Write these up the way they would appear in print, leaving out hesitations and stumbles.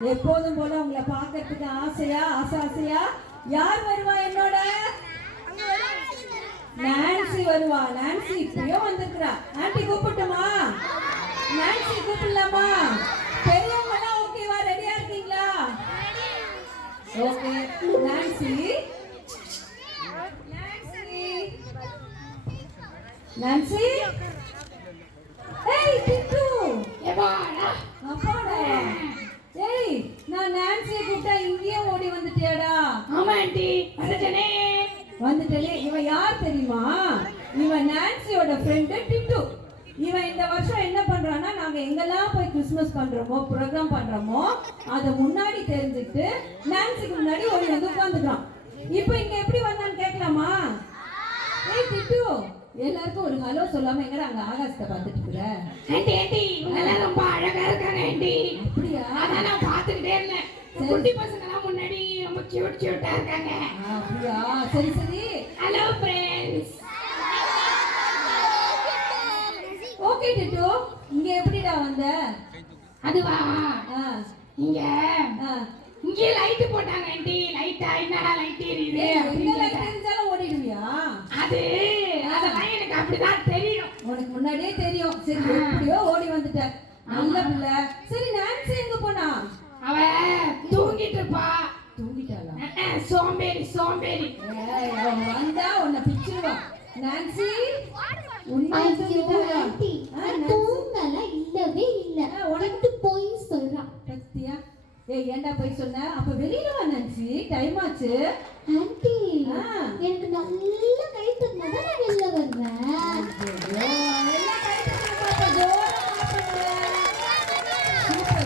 எப்போதும் போல உங்களை பார்க்கறதுக்கு ஆசையா யார் வருவா என்னோட? நான்சி வருவா. நான்சி இப்பயும் வந்திருக்கிறா. ஆண்டி கூப்பிட்டுமா? நான்சி கூப்பிடலாமா? பெரியவங்க எல்லாம் ஓகேவா? ரெடியா இருக்கீங்களா? ஓகே. நான்சி நான்சி ஏய் டிட்டு எவாடா அப்பாடா. ஏய் நான் நான்சியை கூப்பிட்டா இங்கேயே ஓடி வந்துட்டியாடா? ஆமா ஆண்டி வந்துட்டே. இவன் யார் தெரியுமா? இவன் நான்சியோட ஃப்ரெண்டு டிட்டு. இவன் இந்த வருஷம் என்ன பண்றான்னா, நாங்க எங்கெல்லாம் போய் கிறிஸ்மஸ் பண்றோமோ ப்ரோக்ராம் பண்றோமோ அதை முன்னாடி தெரிஞ்சுக்கிட்டு நான்சிக்கு முன்னாடி ஓடி வந்து உட்காந்துக்கிறான். இப்போ இங்க எப்படி வந்தான்னு கேட்கலாமா? ஏய் டிட்டு, எல்லாருக்கும் ஒரு ஹலோ சொல்லாம எங்கடா அங்க ஆகாசத்தை பார்த்துட்டு இருக்கிற? ஆண்டி ஆண்டி இவங்க ரொம்ப அழகா இருக்காங்க ஆண்டி. அப்படியா? அதான் நான் பார்த்துக்கிட்டே இருந்தேன். குட்டி பசங்கலாம் முன்னாடி ரொம்ப கியூட்டா இருக்காங்க. அப்படியா? சரி சரி. Hello friends. ஓகே டிட்டு, இங்க எப்படிடா வந்த? அதுவா இங்க இங்க லைட் போட்டாங்க ஆண்டி. லைட்டா என்னடா லைட் எரியுது? எங்க லைட் எரிஞ்சாலும் ஓடிடுவியா? அதெல்லாம் எனக்கு அப்படிதான் தெரியும். உனக்கு முன்னாடியே தெரியும். சரி எப்படியோ ஓடி வந்துட்ட. நல்ல பிள்ளை. சரி நான்சி எங்க போனா? அவ தூங்கிட்டு இருப்பா. தூங்கிட்டாளா? சோம்பேறி. அவன் வந்தா உன்னை பிச்சிருவா. நான்சி உன்னை தூங்கிட்டாளா? தூங்கல இல்லவே இல்ல. உனக்கு போய் சொல்றான் பத்தியா? ஏய் ஏன்டா போய் சொன்ன? அப்ப வெளியில வா நான்சி, டைம் ஆச்சு. ஆன்ட்டி எனக்கு நல்ல கை தட்டினா தான் நான் வெளில வருவேன். எல்லாம் கை தட்டினா பாப்பா ஜோரா பாப்பா.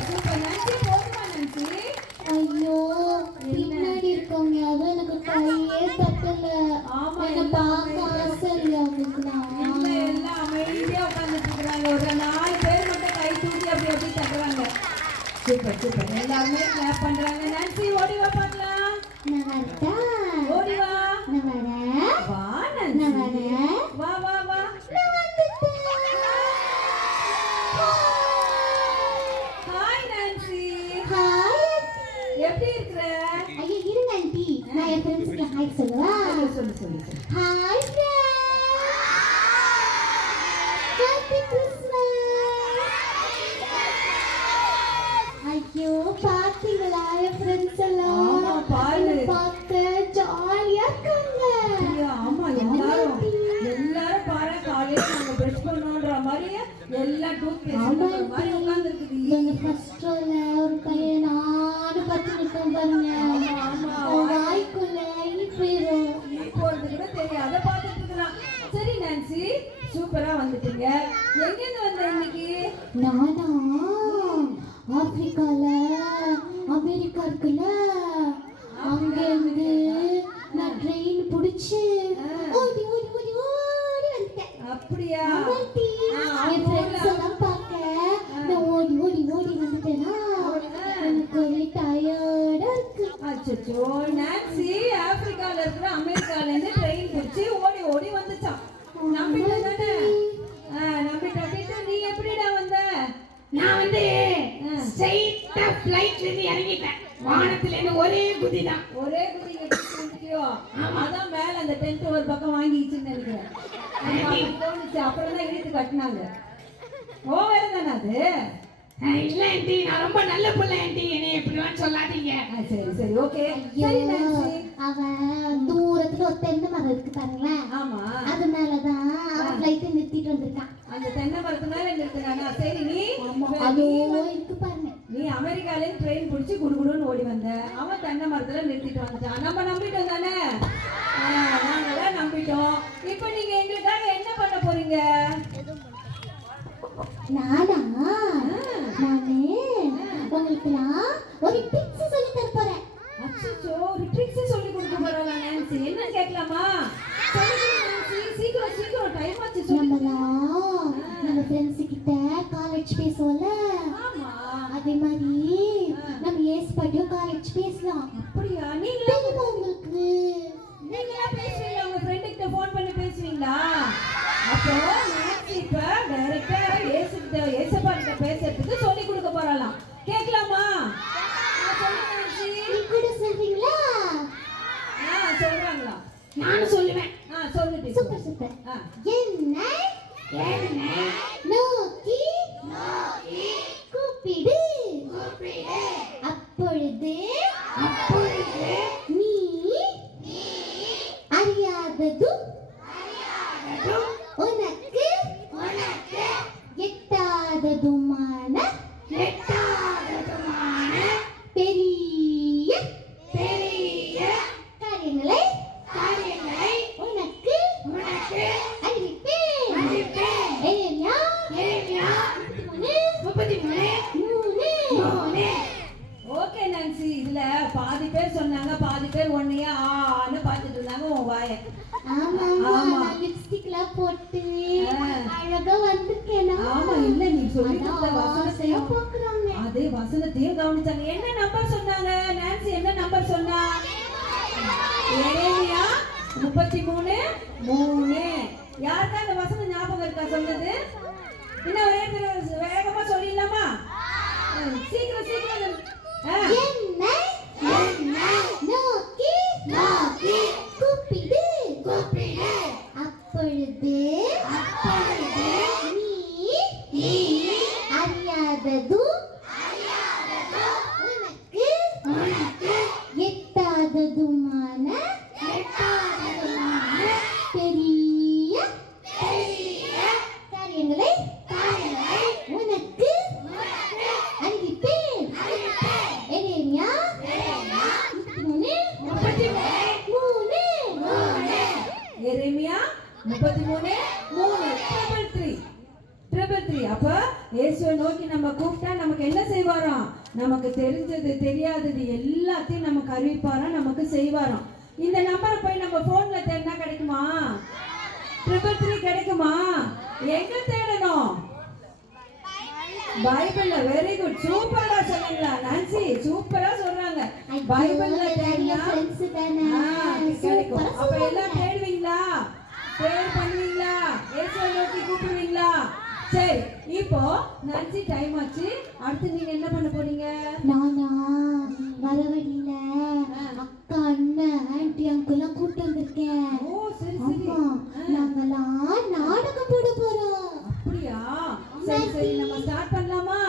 சூப்பர் நான்சி, போடுமா நான்சி? ஐயோ பின்னாடி இருக்கவங்க யாரும் எனக்கு கையே தட்டல. என்ன பார்க்க ஆசை இல்ல அவங்களுக்குலாம். எல்லாம் அமைதியா உட்கார்ந்துட்டு இருக்காங்க. ஒரு 4 பேர் மட்டும் கை தூக்கி அப்படி தட்டுறாங்க. சூப்பர் எல்லாருமே கிளாப் பண்றாங்க. நான்சி ஓடி வா பார்க்கலாம். நான் வரட்டா? ஓடி வா. நான் வரேன். வா நான் நான்சி. வரேன். வா நான் வந்துட்டேன். Hi Nancy. ஹாய். எப்படி இருக்கற? ஐயா இருங்க ஆண்டி, நான் என் ஃப்ரெண்ட்ஸ்க்கு ஹாய் சொல்லவா? சொல்லு. Hi friends. Happy Christmas. ஐயோ பாத்தீங்களா என் ஃப்ரெண்ட்ஸ் எல்லாம்? ஆமா பாரு. பார்க்க ஜாலியா இருக்காங்க. ஆமா எல்லாரும் பாரு காலையில நாங்க பிரஷ் பண்ணோம்ன்ற மாதிரி எல்லாம் டூத் பேஸ்ட் மாதிரி உட்கார்ந்திருக்குது. இந்த ஃபர்ஸ்ட் ரோல ஒரு பையன் நானும் பார்த்து நிற்கும் பாருங்க. வாய்க்குள்ள போறது கூட தெரியாத பார்த்துட்டு இருக்கிறான். சரி நான்சி, சூப்பரா வந்துட்டீங்க. எங்கிருந்து வந்த இன்னைக்கு? நானா ஆப்பிரிக்கால அமெரிக்கா இருக்குல்ல, அங்க இருந்து நான் ட்ரெயின் பிடிச்சு ஓடி வந்துட்டேன். அப்படியா? என் ஃப்ரெண்ட்ஸ் எல்லாம் பார்க்க நான் ஓடி வந்துட்டேனா எனக்கு ஒரே டயர்டா இருக்கு. அச்சோ, நான்சி ஆப்பிரிக்கால இருக்கிற அமெரிக்கால இருந்து ட்ரெயின் பிடிச்சி ஓடி வந்துச்சான். நம்பிட்டேன் தானே? நம்பிட்டு நீ எப்படிடா வந்த? நான் வந்து ஸ்ட்ரைட்டா ஃளைட்ல இருந்து இறங்கிட்டேன். வானத்துல இருந்து ஒரே குதிதான். ஒரே குதி வந்துட்டியோ? அதான் மேல அந்த டென்ட் ஒரு பக்கம் வாங்கிச்சுன்னு நினைக்கிறேன். தோணுச்சு. அப்புறம் தான் இழுத்து கட்டினாங்க. வேற தானே அது? இல்ல ஆண்டி, நான் ரொம்ப நல்ல பிள்ளை ஆண்டி. என்னை எப்படிலாம் சொல்லாதீங்க. சரி ஓகே. அவன் தூரத்துல ஒரு தென்னை மரம் இருக்கு பாருங்களேன். ஆமா, அது மேலதான் அவன் ஃளைட் நிறுத்திட்டு வந்திருக்கான். அந்த தென்னை மரத்து மேல நிறுத்தினானா? சரி அதோ இருக்கு பாருங்க. நீ அமெரிக்கால இருந்து ட்ரெயின் பிடிச்சி குடுகுடுன்னு ஓடி வந்த. அவன் தென்னை மரத்துல நிறுத்திட்டு வந்துட்டான். நம்ம நம்பிட்டோம் தானே? நாங்களாம் நம்பிட்டோம். இப்போ நீங்க எங்களுக்காக என்ன பண்ண போறீங்க? நானு உங்களுக்குலாம் ஒரு ட்ரிக்ஸ் சொல்லி தர போறேன். அச்சோ, ஒரு ட்ரிக்ஸ் சொல்லி கொடுக்க போறா நான்சி? என்ன கேட்கலாமா? சீக்கிரம் டைம் ஆச்சு. நம்ம ஃப்ரெண்ட்ஸ் கிட்ட காலேஜ் பேசுவோம்ல, அதே மாதிரி நம்ம ஏஸ் பாட்டியும் காலேஜ் பேசலாம். அப்படியா? நீங்களா உங்களுக்கு நீங்களா பேசுவீங்களா? உங்க ஃப்ரெண்ட் கிட்ட ஃபோன் பண்ணி பேசுவீங்களா? அப்போ நான்சி இப்ப டைரக்டா ஏசப்பா கிட்ட பேசுறதுக்கு சொல்லி கொடுக்க போறலாம். கேட்கலாமா? அப்பொழுது அப்பொழுது நீ அறியாததும் அதும் உனக்கு உனக்கு எட்டாததுமான எட்டாததுமான பெரிய பெரிய காரியங்களை காரியங்களை உனக்கு உனக்கு அறிவிப்பேன். அறிவிப்பேன். எரேமியா எரேமியா 33 33 3. ஓகே நான்சி, இதுல பாதி பேர் சொன்னாங்க, பாதி பேர் ஒன்னையே ஆன்னு பார்த்துட்டு இருந்தாங்க உன் வாயை. ஆமாமா, ஆமா. நான் லிப்ஸ்டிக்லாம் போட்டு ஆ. அழகா வந்திருக்கேனா? ஆமா, இல்ல நீ சொல்லி அதான் கொடுத்த ஆசையா வசனத்தையும் பார்க்கறாங்க. அதே வசனத்தையும் கவனிச்சாங்க. என்ன நம்பர் சொன்னாங்க நான்சி? என்ன நம்பர் சொன்னா? எரேமியா 33:3. யாருக்கா அந்த வசனம் ஞாபகம் இருக்கா சொன்னது? இன்னும் ஒரே தடவை வேகமா சொல்லிடலாமா? சீக்கிரம் சீக்கிரம். என்னை நோக்கி கூப்பிடு. அப்பொழுது நீ அறியாததும் உனக்கு எட்டாததுமான பெரிய காரியங்களை உனக்கு அறிவிப்பேன். எரேமியா 33:3. எரேமியா 33:3. 333. அப்ப இயேசுவை நோக்கி நம்ம கூப்பிட்டா நமக்கு என்ன செய்வாராம்? நமக்கு தெரிஞ்சது தெரியாதது எல்லாத்தையும் நமக்கு அறிவிப்பாராம், நமக்கு செய்வாராம். இந்த நம்பரை போய் நம்ம போன்ல தேடினா கிடைக்குமா? 333 கிடைக்குமா? எங்க தேடணும்? பைபிள்ல. வெரி குட், சூப்பரா சொன்னீங்களா நான்சி? சூப்பரா சொல்றாங்க. பைபிள்ல தேடினா கிடைக்கும். அப்ப எல்லாம் தேடுவீங்களா? ப்ரேயர் பண்ணுவீங்களா? இயேசுவை நோக்கி கூப்பிடுவீங்களா? சரி, இப்போ நான்சி டைம் ஆச்சு. அடுத்து நீங்க என்ன பண்ண போறீங்க? நானா வர வழியில அக்கா அண்ணன் ஆன்ட்டி அங்கிள்லாம் கூப்பிட்டு வந்திருக்கேன். ஓ சரி சரி. ஆமா, நாங்கெல்லாம் நாடகம் போட போறோம். அப்படியா? சரி சரி, நம்ம ஸ்டார்ட் பண்ணலாமா?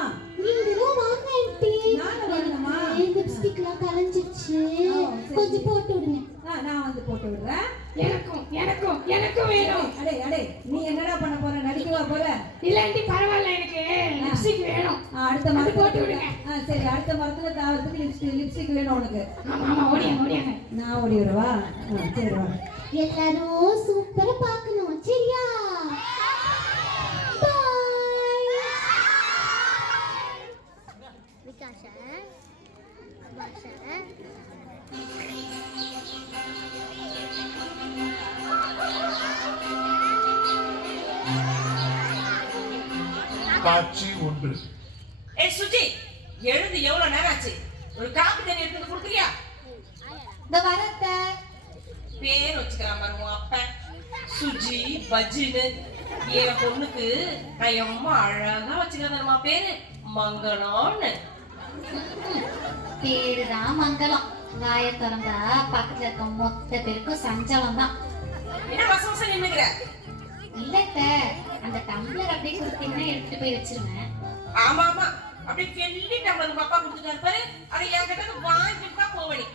நீங்களும் வாங்க ஆன்ட்டி. நானும் வரணுமா? லிப்ஸ்டிக்லாம் கலைஞ்சிருச்சு, சரி. கொஞ்சம் போட்டு விடுங்க. நான் வந்து போட்டு விடுறேன். எனக்கும் எனக்கும் எனக்கும் வேணும். அடே அடே, நீ என்னடா பண்ண போற? நடிக்கவா போற? இல்லாண்டி பரவாயில்ல, எனக்கு லிப்ஸ்டிக் வேணும். அடுத்த அது மரத்துல போட்டு விடுங்க. சரி, அடுத்த மரத்துல தாவறதுக்கு லிப்ஸ்டிக் வேணும் உனக்கு. ஆமா ஆமா, ஓடியாங்க. நான் ஓடி வரவா? சரி வா. எல்லாரும் சூப்பரா பார்க்கணும், சரியா? பாய். விகாஷா பாஷா காட்சி 1. ஏய் சுஜி, எழுந்து எவ்வளவு நேரம் ஆச்சு? ஒரு காப்பி தண்ணி எடுத்து கொடுக்குறியா? இந்த வரத்த பேர் வச்சுக்கலாம் பாரு உன் அப்பன். சுஜி பஜ்ஜின்னு. என் பொண்ணுக்கு நான் எம்மா அழகா வச்சுக்கிறேன் பேரு மங்களம்னு. பேருதான் மங்களம். வாய திறந்தா பக்கத்துல இருக்க மொத்த பேருக்கும் சஞ்சலம் தான். என்ன வசம் நின்னுக்கிற? இல்லத்த, அந்த டம்ளர் அப்படியே கொடுத்தீங்கன்னா எடுத்துட்டு போய் வச்சிருவேன். ஆமா ஆமா, அப்படியே கெல்லி டம்ளர் பாப்பா கொடுத்துட்டாரு பாரு. அதை என்கிட்ட வாங்கிட்டு தான் போவனி.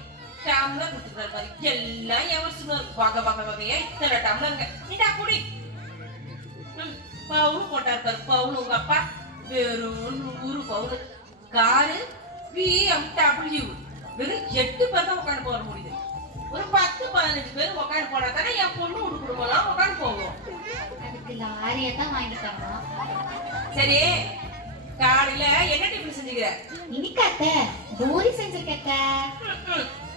டம்ளர் கொடுத்துட்டாரு பாரு. எல்லாம் எவர்ஸ் வகை வகையா இத்தனை டம்ளருங்க. இந்தா குடி. பவுனு போட்டார் பாரு. பவுனு உங்க அப்பா வெறும் 100 பவுனு. Car BMW. வெறும் 8 பேர் தான் உட்காந்து போக முடியுது. ஒரு 10-15 பேர் உட்காந்து போனா தானே என் பொண்ணு ஒரு குடும்பம்லாம் உட்காந்து போவோம். அதுக்கு லாரியை தான் வாங்கி தரணும். சரி, காலையில என்ன டிஃபன் செஞ்சுக்கிற? இனிக்காத்த பூரி செஞ்சிருக்கத்த.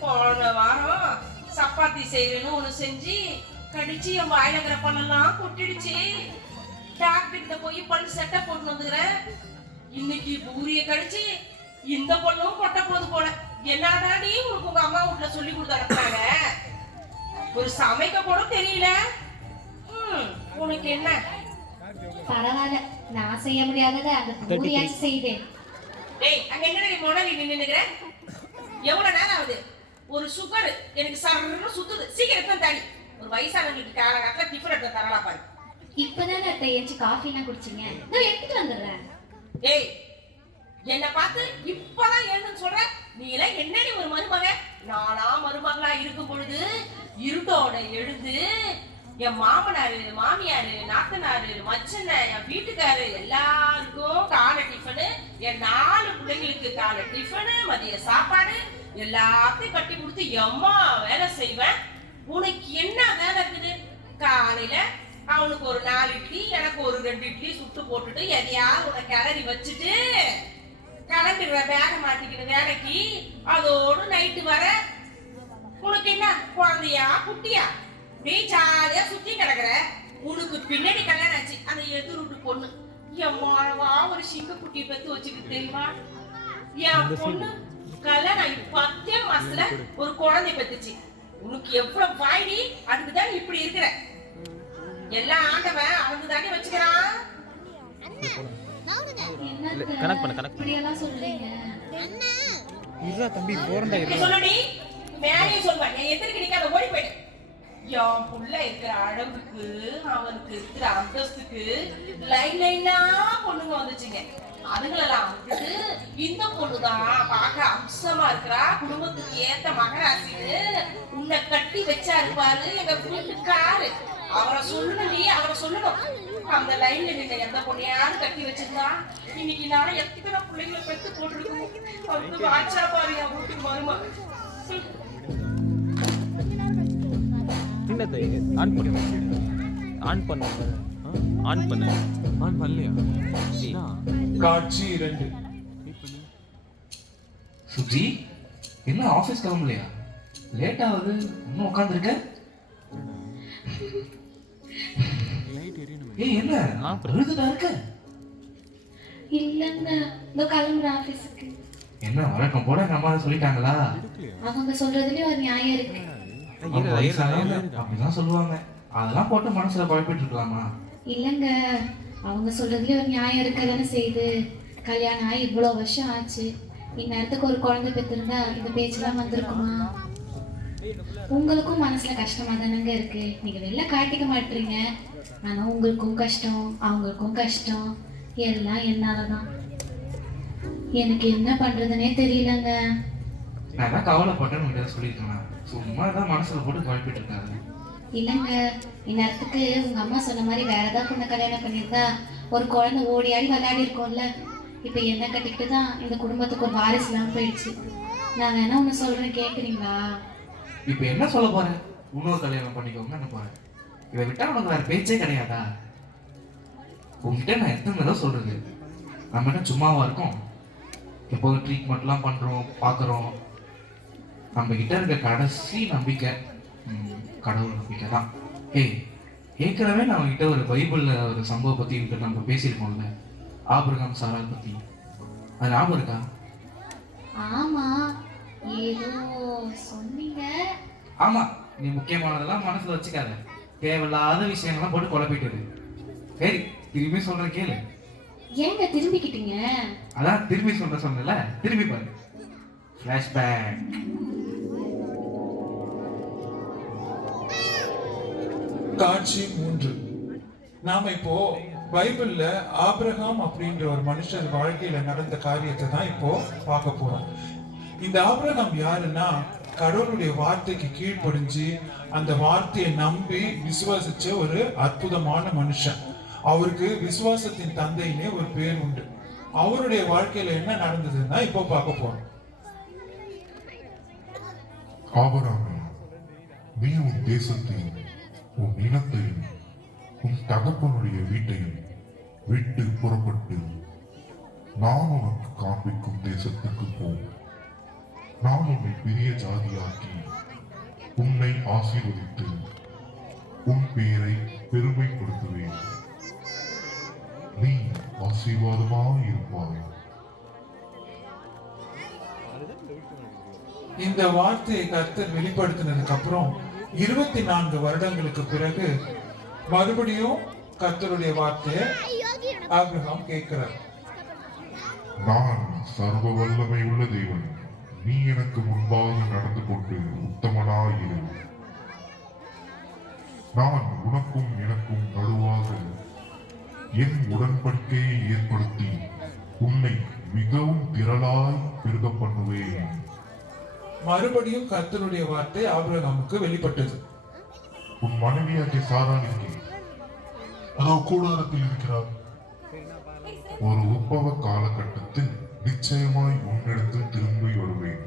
போன வாரம் சப்பாத்தி செய்யணும்னு ஒண்ணு செஞ்சு கடிச்சு என் வாயில இருக்கிற பல்லெல்லாம் கொட்டிடுச்சு. டாக்டர் கிட்ட போய் பல் செட்டை போட்டு வந்துக்கிறேன். இன்னைக்கு பூரிய கடிச்சு இந்த பொண்ணும் கொட்ட போது போல. என்னடாடி உனக்கு உங்க அம்மா வீட்டுல சொல்லி கொடுத்தாங்க? ஒரு சமைக்க கூட தெரியல. உனக்கு என்ன? பரவாயில்ல, நான் செய்ய முடியாதத அந்த பூரியாச்சும் செய்தேன். டேய், அங்க என்னடி முன்னாடி நின்னுக்கிற? எவ்வளவு நேரம் ஆகுது? ஒரு சுகர் எனக்கு சர்ன்னு சுத்துது. சீக்கிரம் எடுத்து தாடி. ஒரு வயசானவங்களுக்கு காலகாலத்துல டிஃபன் எடுத்து தரலாம் பாரு. இப்பதானே அத்தை ஏஞ்சி காஃபி எல்லாம் குடிச்சீங்க. நான் எடுத்துட்டு வந்துடுறேன். ஏய், என்ன பார்த்து இப்பதான் எழுதுன்னு சொல்ற? நீ எல்லாம் என்னடி ஒரு மருமக? நானா மருமகளா இருக்கும் பொழுது இருட்டோட எழுந்து என் மாமனாரு, மாமியாரு, நாத்தனாரு, மச்சனை, என் வீட்டுக்காரு எல்லாருக்கும் காலை டிஃபனு, என் 4 பிள்ளைங்களுக்கு காலை டிஃபனு, மதிய சாப்பாடு எல்லாத்தையும் கட்டி கொடுத்து எம்மா வேலை செய்வேன். உனக்கு என்ன வேலை இருக்குது? காலையில அவனுக்கு ஒரு 4 இட்லி, எனக்கு ஒரு 2 இட்லி சுட்டு போட்டுட்டு எதையாவது உன கிளறி வச்சுட்டு கிளம்பிடுற பேக மாட்டிக்கிற வேலைக்கு. அதோடு நைட்டு வர உனக்கு என்ன குழந்தையா குட்டியா? நீ ஜாலியா சுத்தி கிடக்குற. உனக்கு பின்னாடி கல்யாணம் ஆச்சு அந்த எதிர்விட்டு பொண்ணு. எம்மாவா ஒரு சிங்க குட்டியை பெத்து வச்சுக்கிட்டு தெரியுமா? என் பொண்ணு கல்யாணம் 10 மாசத்துல ஒரு குழந்தை பெத்துச்சு. உனக்கு எவ்வளவு வாய்டி? அதுக்குதான் இப்படி இருக்கிற. எல்லாம் ஆண்டவன் அவனுக்கு தானே வச்சுக்கிறான். இப்படியெல்லாம் சொல்றீங்க. சொல்லுடி, மேலே சொல்லுவேன். என் எதிர்க்கு நிக்காத, ஓடி போயிடு. என் புள்ள இருக்கிற அளவுக்கு அவனுக்கு இருக்கிற அந்தஸ்துக்கு லைனா பொண்ணுங்க வந்துச்சுங்க. அதுங்களெல்லாம் வந்துட்டு இந்த பொண்ணுதான் பார்க்க அம்சமா இருக்கிறா, குடும்பத்துக்கு ஏத்த மகராசின்னு உன்னை கட்டி வச்சா இருப்பாரு எங்க வீட்டுக்காரு. அவரை சொல்லணும்டி, அவரை சொல்லணும். அந்த லைன்ல நின்ன எந்த பொண்ணையாவது கட்டி வச்சிருந்தா இன்னைக்கு நானும் எத்தனை பிள்ளைங்களை பெத்து போட்டுருக்கோம். வந்து வாட்சா பாரு என் வீட்டுக்கு மருமக. ஆன் பண்ணலையா? காட்சி 2. சுஜி, என்ன ஆபீஸ் கிளம்பலையா? லேட் ஆகுது, இன்னும் உட்காந்துருக்க? ஏய், என்ன அழுதுட்டா இருக்க? இல்லங்க, இந்த கிளம்புற ஆபீஸ்க்கு. என்ன வழக்கம் போல எங்க அம்மா சொல்லிட்டாங்களா? அவங்க சொல்றதுலயும் ஒரு நியாயம் இருக்கு. அப்படிதான் சொல்லுவாங்க. அதெல்லாம் போட்டு மனசுல குழப்பிட்டு இருக்கலாமா? இல்லங்க, அவங்க சொல்றதுலயும் ஒரு நியாயம் இருக்கதானே செய்யுது. கல்யாணம் ஆகி இவ்வளவு வருஷம் ஆச்சு. இந்நேரத்துக்கு ஒரு குழந்தை பெற்றிருந்தா இந்த பேச்செல்லாம் வந்திருக்குமா? உங்களுக்கும் மனசுல கஷ்டமா தானங்க இருக்கு. நீங்க வெளில காட்டிக்க மாட்டீங்க. ஆனா உங்களுக்கும் கஷ்டம், அவங்களுக்கும் கஷ்டம். எல்லாம் என்னாலதான். எனக்கு என்ன பண்றதுன்னே தெரியலங்க. நான் தான் கவலைப்பட்டேன்னு சொல்லியிருக்கேன். சும்மா தான் மனசுல போட்டு குழப்பிட்டு இருக்காரு. இல்லங்க, இந்நேரத்துக்கு உங்க அம்மா சொன்ன மாதிரி வேற ஏதாவது பொண்ணை கல்யாணம் பண்ணியிருந்தா ஒரு குழந்தை ஓடி ஆடி விளையாடி இருக்கோம்ல. இப்ப என்ன கட்டிக்கிட்டு தான் இந்த குடும்பத்துக்கு ஒரு வாரிசு இல்லாம போயிடுச்சு. நான் வேணா ஒண்ணு சொல்றேன், கேக்குறீங்களா? இப்ப என்ன சொல்ல போறேன்? இன்னொரு கல்யாணம் பண்ணிக்கோங்க என்ன போறேன்? இதை விட்டா உனக்கு வேற பேச்சே கிடையாதா? உங்ககிட்ட நான் எத்தனை தடவை சொல்றது? நம்ம என்ன சும்மாவா இருக்கோம்? எப்போதும் ட்ரீட்மெண்ட்லாம் பண்றோம், பாக்குறோம். நம்ம கிட்ட இருக்க கடைசி நம்பிக்கை கடவுள் நம்பிக்கை தான். ஏய், ஏற்கனவே நம்ம கிட்ட ஒரு பைபிள்ல ஒரு சம்பவம் பத்தி நம்ம பேசியிருக்கோம்ல, ஆபிரகாம் சாரால் பத்தி. அது ஞாபகம் இருக்கா? ஆமா, ஏதோ சொன்னீங்க. ஆமா, நீ முக்கியமானதெல்லாம் மனசுல வச்சுக்காத. தேவையில்லாத விஷயங்கள்லாம் போட்டு குழப்பிட்டு. சரி, திரும்பி சொல்றேன் கேளு. ஏங்க திரும்பிக்கிட்டீங்க? அதான் திரும்பி சொன்னல, திரும்பி பாரு. ஃபிளாஷ்பேக். காட்சி 3. நாம இப்போ பைபிள்ல ஆபிரகாம் அப்படின்ற ஒரு மனுஷன் வாழ்க்கையில நடந்த காரியத்தை தான் இப்போ பார்க்க போறோம். இந்த ஆபிரகாம் யாருன்னா, கடவுளுடைய வார்த்தைக்கு கீழ்ப்படிஞ்சு அந்த வார்த்தையை நம்பி விசுவாசிச்ச ஒரு அற்புதமான மனுஷன். அவருக்கு விசுவாசத்தின் தந்தையினே ஒரு பேர் உண்டு. அவருடைய வாழ்க்கையில என்ன நடந்ததுன்னா இப்போ பார்க்க போறோம். ஆபிரகாமே, நீ உன் தேசத்தையும் உன் இனத்தையும் உன் தகப்பனுடைய வீட்டையும் விட்டு புறப்பட்டு நான் உனக்கு காண்பிக்கும் தேசத்துக்கு போ. நான் உன்னை பெரிய ஜாதியாக்கி உன்னை ஆசீர்வதித்து உன் பெயரை பெருமைப்படுத்துவேன். நீ ஆசீர்வாதமாய் இருப்பாய். இந்த வார்த்தையை கர்த்தர் வெளிப்படுத்தினதுக்கு அப்புறம் 24 வருடங்களுக்கு பிறகு மறுபடியும் கர்த்தருடைய வார்த்தையை ஆபிரகாம் கேட்கிறார். நான் சர்வ வல்லமை உள்ள தேவன். நீ எனக்கு முன்பாக நடந்து கொண்டு உத்தமனாயிரு. நான் உனக்கும் எனக்கும் நடுவாக என் உடன்படிக்கையை ஏற்படுத்தி உன்னை மிகவும் திரளாய் பெருக பண்ணுவேன். மறுபடியும் கர்த்தருடைய வார்த்தை ஆபிரகாமுக்கு வெளிப்பட்டது. உன் மனைவியாகிய சாராள் இங்கே அதோ கூடாரத்தில் இருக்கிறார். ஒரு உற்பவ காலகட்டத்தில் நிச்சயமாய் உன்னிடத்தில் திரும்பி வருவேன்.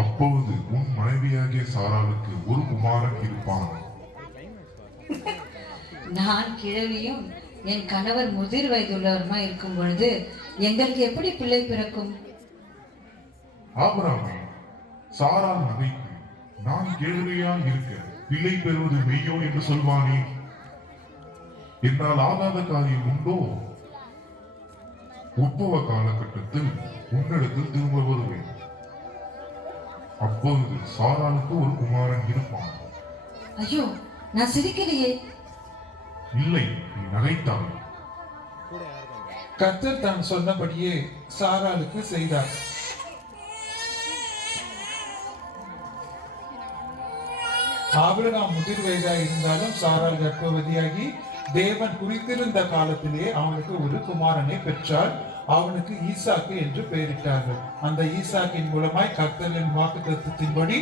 அப்பொழுது உன் மனைவியாகிய சாராளுக்கு ஒரு குமாரன் இருப்பான். நான் கிழவியும் என் கணவர் முதிர் வயதுள்ளவருமா இருக்கும் பொழுது எங்களுக்கு எப்படி பிள்ளை பிறக்கும்? ஆபிரகாமே, சாராள் நகைத்து, நான் கேள்வியாய் இருக்க பிள்ளை பெறுவது மெய்யோ என்று சொல்வானே. என்னால் ஆகாத காரியம் உண்டோ? உற்பவ காலகட்டத்தில் உன்னிடத்தில் திரும்ப வருவேன். அப்பொழுது சாராளுக்கு ஒரு குமாரன் இருப்பான். ஐயோ, நான் சிரிக்கலையே. இல்லை, நீ நகைத்தாய். கர்த்தர் தான் சொன்னபடியே சாராளுக்கு செய்தார். ஆபிரகாம் முதிர் வயதாய் இருந்தாலும் சாராள் கர்ப்பவதியாகி தேவன் குறித்திருந்த காலத்திலே அவனுக்கு ஒரு குமாரனை பெற்றால் அவனுக்கு ஈசாக்கு என்று பெயரிட்டார்கள். அந்த ஈசாக்கின் மூலமாய் கர்த்தரின் வாக்குத்தத்தத்தின்படி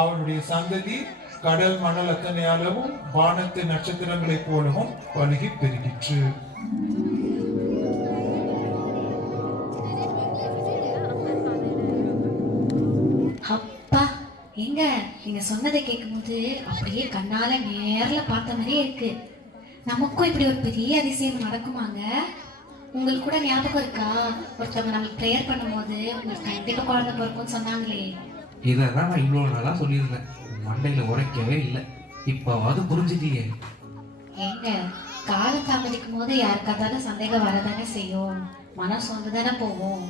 அவனுடைய சந்ததி கடல் மணல் அத்தனை அளவும் வானத்து நட்சத்திரங்களைப் போலவும் பலுகி பெருகிற்று. அப்பா, எங்க நீங்க சொன்னதை கேட்கும்போது அப்படியே கண்ணால நேர்ல பார்த்த மாதிரியே இருக்கு. நமக்கும் இப்படி ஒரு பெரிய அதிசயம் நடக்குமாங்க? உங்களுக்கு கூட ஞாபகம் இருக்கா, ஒருத்தவங்க நம்மளுக்கு ப்ரேயர் பண்ணும்போது உங்களுக்கு கண்டிப்பா குழந்தை பிறக்கும்னு சொன்னாங்களே? இதான் நான் இவ்வளவு நாளா சொல்லியிருந்தேன், மண்டையில உரைக்கவே இல்லை. இப்பவாது புரிஞ்சுட்டியே. ஏங்க, காலம் தாமதிக்கும் போது யாருக்காவது சந்தேகம் வரதானே செய்யும், மனம் சொந்து தானே போகும்.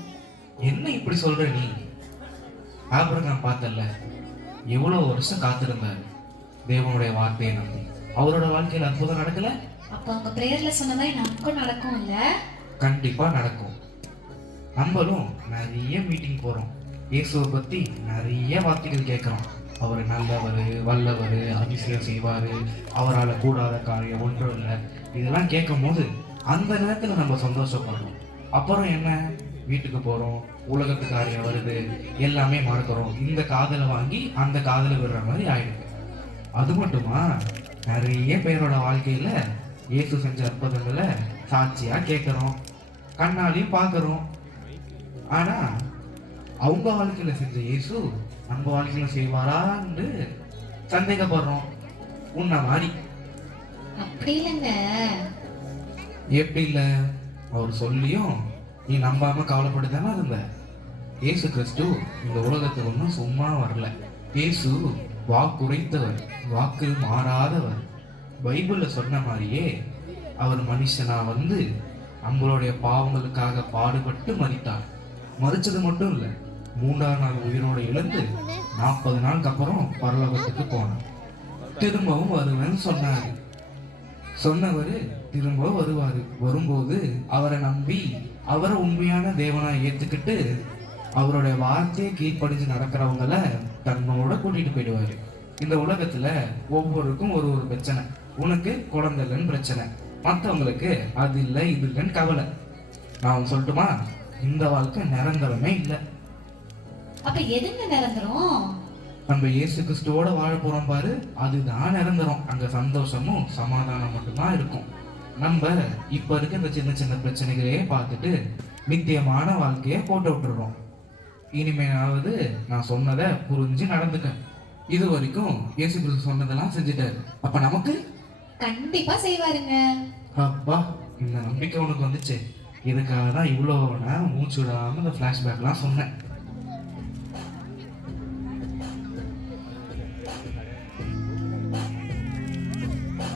என்ன இப்படி சொல்ற நீ? ஆபிரகாம் பார்த்தல்ல, எவ்வளவு வருஷம் காத்திருந்தாரு தேவனுடைய வார்த்தையை நம்பி. அவரோட வாழ்க்கையில அற்புதம் நடக்கல? அப்ப அவங்க பிரேயர்ல சொன்ன மாதிரி நமக்கும் நடக்கும் இல்ல? கண்டிப்பா நடக்கும். நம்மளும் நிறைய மீட்டிங் போறோம், இயேசுவை பத்தி நிறைய வார்த்தைகள் கேட்கிறோம். அவர் நல்லவர், வல்லவர், அதிசயம் செய்வாரு, அவரால் கூடாத காரியம் ஒன்றும் இல்லை. இதெல்லாம் கேட்கும் போது அந்த நேரத்துல நம்ம சந்தோஷப்படுறோம். அப்புறம் என்ன, வீட்டுக்கு போறோம், உலகத்து காரியம் வருது, எல்லாமே மறக்கிறோம். இந்த காதலை வாங்கி அந்த காதலை விடுற மாதிரி ஆயிடுது. அது மட்டுமா, நிறைய பேரோட வாழ்க்கையில இயேசு செஞ்ச அற்புதங்களை சாட்சியா கேட்கிறோம், கண்ணாலையும் பார்க்கிறோம். ஆனா அவங்க வாழ்க்கையில செஞ்ச இயேசு நம்ம வாழ்க்கையில செய்வாரான்னு சந்தேகப்படுறோம். உன்ன மாதிரி. அப்படி இல்லைங்க. எப்படி இல்ல? அவர் சொல்லியும் நீ நம்பாம கவலைப்பட்டுதானே இருந்த. இயேசு கிறிஸ்து இந்த உலகத்துக்கு ஒன்றும் சும்மா வரல. இயேசு வாக்குரைத்தவர், வாக்கு மாறாதவர். பைபிள்ல சொன்ன மாதிரியே அவர் மனுஷனா வந்து நம்மளுடைய பாவங்களுக்காக பாடுபட்டு மரித்தார். மறிச்சது மட்டும் இல்லை, 3ஆம் நாள் உயிரோடு இழந்து 40 நாளுக்கு அப்புறம் பரலோகத்துக்கு போனார். திரும்பவும் வருவேன்னு சொன்னாரு. சொன்னவரு திரும்ப வருவாரு. வரும்போது அவரை நம்பி அவரை உண்மையான தேவனாய் ஏத்துக்கிட்டு அவருடைய வார்த்தையை கீழ்ப்படிஞ்சு நடக்கிறவங்கள தன்னோட கூட்டிட்டு போயிடுவாரு. இந்த உலகத்துல ஒவ்வொருக்கும் ஒரு ஒரு பிரச்சனை. உனக்கு குழந்தை இல்லைன்னு பிரச்சனை, மற்றவங்களுக்கு அது இல்லை இது இல்லைன்னு கவலை. நான் சொல்லட்டுமா, இந்த வாழ்க்கை நிரந்தரமே இல்லை. அப்ப எதுங்க நிரந்தரம்? நம்ம இயேசு கிறிஸ்துவோட வாழ போறோம் பாரு, அதுதான் நிரந்தரம். அங்க சந்தோஷமும் சமாதானம் மட்டும்தான் இருக்கும். நம்ம இப்ப இருக்க இந்த சின்ன சின்ன பிரச்சனைகளே பார்த்துட்டு நித்தியமான வாழ்க்கைய போட்டு விட்டுறோம். இனிமேலாவது நான் சொன்னதை புரிஞ்சு நடந்துக்க. இது வரைக்கும் இயேசு கிறிஸ்து சொன்னதெல்லாம் செஞ்சுட்டாரு. அப்ப நமக்கு கண்டிப்பா செய்வாருங்க. அப்பா, இந்த நம்பிக்கை உனக்கு வந்துச்சு. இதுக்காக தான் இவ்வளோ நேரம் மூச்சு விடாம இந்த ஃபிளாஷ்பேக்லாம் சொன்னேன்.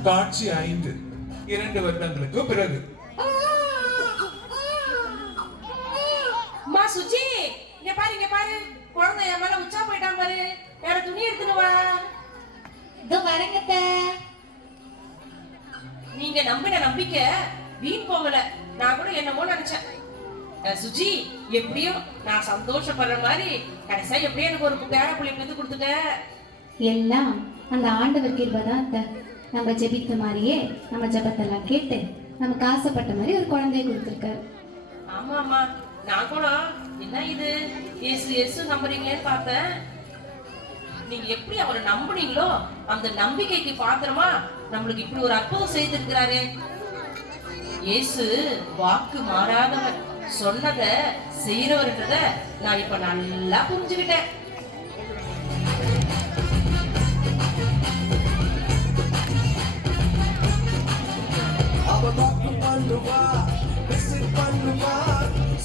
காட்சி 5, 2 வருடங்களுக்கு பிறகு. அம்மா சுஜி, இங்க பாரு இங்க பாரு, குழந்தை என் மேல உச்சா போயிட்டான் பாரு. வேற துணி எடுத்துட்டு வா. இதோ வரங்கத்த. நீங்க நம்பின நம்பிக்கை வீண் போகல. நான் கூட என்னமோ நினைச்சேன். சுஜி, எப்படியோ நான் சந்தோஷப்படுற மாதிரி கடைசியா எப்படியோ எனக்கு ஒரு பேர புள்ளி பெத்து கொடுத்துட்ட. எல்லாம் அந்த ஆண்டவர் கிருபை தான் அத்தை. நம்ம ஜெபித்த மாதிரியே நம்ம ஜெபத்தெல்லாம் கேட்டு நமக்கு ஆசைப்பட்ட மாதிரி ஒரு குழந்தைய கொடுத்துருக்காரு. ஆமா ஆமா, நான் கூட என்ன இது இயேசு இயேசு நம்புறீங்களேன்னு பார்த்தேன். நீங்க எப்படி அவரை நம்புனீங்களோ அந்த நம்பிக்கைக்கு பாத்திரமா நம்மளுக்கு இப்படி ஒரு அற்புதம் செய்திருக்கிறாரே. இயேசு வாக்கு மாறாதவர், சொன்னதை செய்யறவர்ன்றத நான் இப்ப நல்லா புரிஞ்சுக்கிட்டேன்.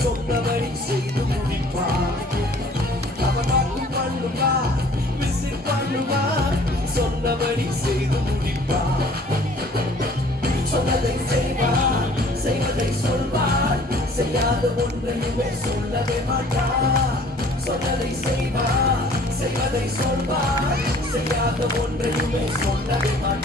சொன்னபடி செய்து முடிப்பார். அவர் வாக்கு பண்ணுவார், விசிட் பண்ணுவார், சொன்னபடி செய்து முடிப்பார். சொன்னதை செய்வார், செய்வதை சொல்வார், செய்யாத ஒன்றையுமே சொல்லவே மாட்டார். சொன்னதை செய்வார், செய்வதை சொல்வார், செய்யாத ஒன்றையுமே சொல்லவே மாட்டார்.